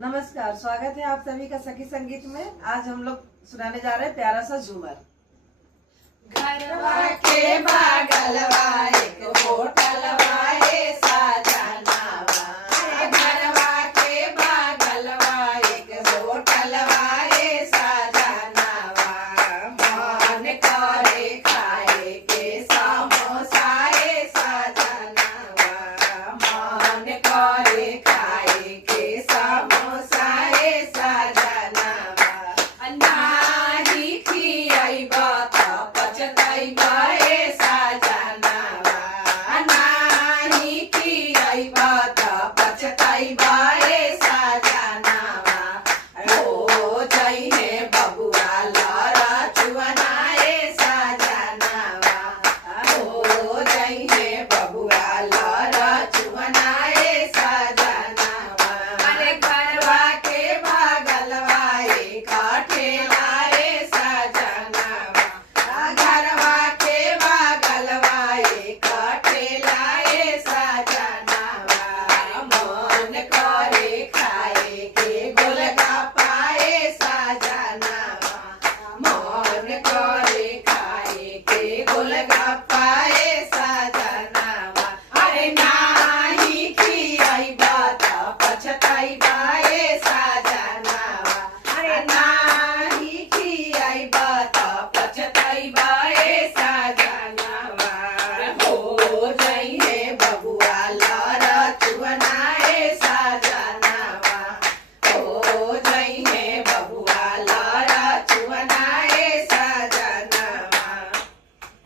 नमस्कार, स्वागत है आप सभी का सखी संगीत में। आज हम लोग सुनाने जा रहे हैं प्यारा सा झूमर। घरवा के बागलवा एक होटलवा ए साजा